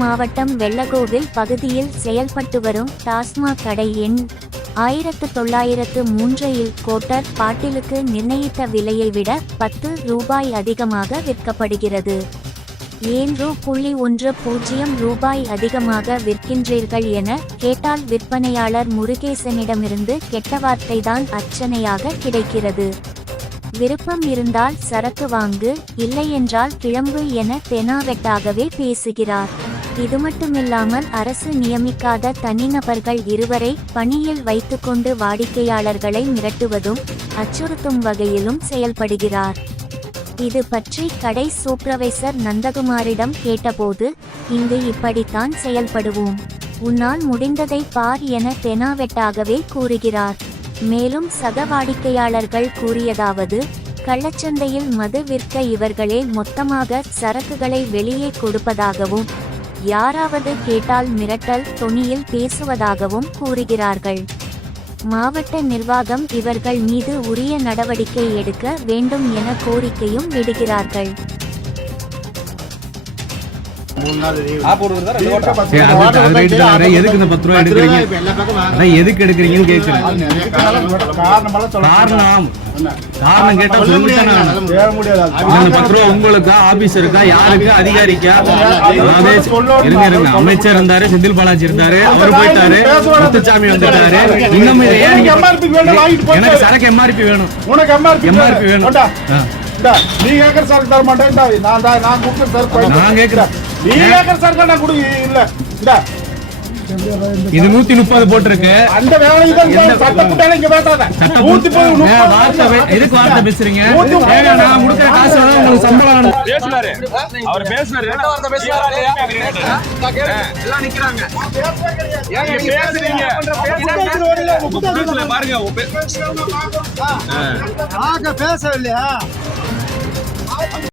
மாவட்டம் வெள்ளகோவில் பகுதியில் செயல்பட்டு வரும் டாஸ்மாக் கடை எண் ஆயிரத்து தொள்ளாயிரத்து மூன்றில் கோட்டர் பாட்டிலுக்கு நிர்ணயித்த விலையை விட பத்து ரூபாய் அதிகமாக விற்கப்படுகிறது. ஏன் ரூ புள்ளி ஒன்று பூஜ்ஜியம் ரூபாய் அதிகமாக விற்கின்றீர்கள் என கேட்டால் விற்பனையாளர் முருகேசனிடமிருந்து கெட்ட வார்த்தைதான் அர்ச்சனையாக கிடைக்கிறது. விருப்பம் இருந்தால் சரக்கு வாங்கு இல்லையென்றால் கிளம்பு என தெனாவெட்டாகவே பேசுகிறார். இது மட்டுமில்லாமல் அரசு நியமிக்காத தனிநபர்கள் இருவரை பணியில் வைத்துக்கொண்டு வாடிக்கையாளர்களை மிரட்டுவதும் அச்சுறுத்தும் வகையிலும் செயல்படுகிறார். இது பற்றி கடை சூப்பர்வைசர் நந்தகுமாரிடம் கேட்டபோது இங்கு இப்படித்தான் செயல்படுவோம். உன்னால் முடிந்ததை பார் என தெனாவெட்டாகவே கூறுகிறார். மேலும் சக வாடிக்கையாளர்கள் கூறியதாவது கள்ளச்சந்தையில் மது விற்க இவர்களே மொத்தமாக சரக்குகளை வெளியே கொடுப்பதாகவும் யாராவது கேட்டால் மிரட்டல் தொனியில் பேசுவதாகவும் கூறுகிறார்கள். மாவட்ட நிர்வாகம் இவர்கள் மீது உரிய நடவடிக்கை எடுக்க வேண்டும் என கோரிக்கையும் விடுகிறார்கள். எதுக்கு இந்த பத்து ரூபா எடுக்கிறீங்க? எதுக்கு எடுக்கிறீங்கன்னு கேட்கிறேன். காரணம் காரணம். கேட்டா பத்து ரூபா உங்களுக்கா ஆபீசருக்கா யாருக்கு அதிகாரிக்கா. இருங்க இருங்க. அமைச்சர் இருந்தாரு செந்தில் பாலாஜி இருந்தாரு அவர் போயிட்டாரு. முத்துச்சாமி வந்துட்டாரு. இன்னும் இதை ஏன். எனக்கு சரக்கு எம்ஆர்பி வேணும். உனக்கு MRP வேணும். நீ கேட்கற சரக்கு தர மாட்டேன் இந்தா, நான் நான் வாங்கிட்டு நான் கேட்கிறேன். நீ கேட்கற சரக்கு நான் கொடுக்க இல்ல இந்தா, இது நூத்தி முப்பது போட்டிருக்கு. அந்த வேலையை தான் இந்த சட்டப்பட்டாலும் இங்க பேசாத. நூத்தி முப்பது வார்த்தை எதுக்கு வார்த்தை பேசுறீங்க? நான் கொடுக்குற காசு தான் உங்களுக்கு சம்பளம். பேசினாரு. அவர் பேசினாரு. வார்த்தை இல்லையா? எல்லாம் நிக்கிறாங்க. பேசுறீங்க? பாருங்க உங்க பே- ஆக பேசவில்லையா?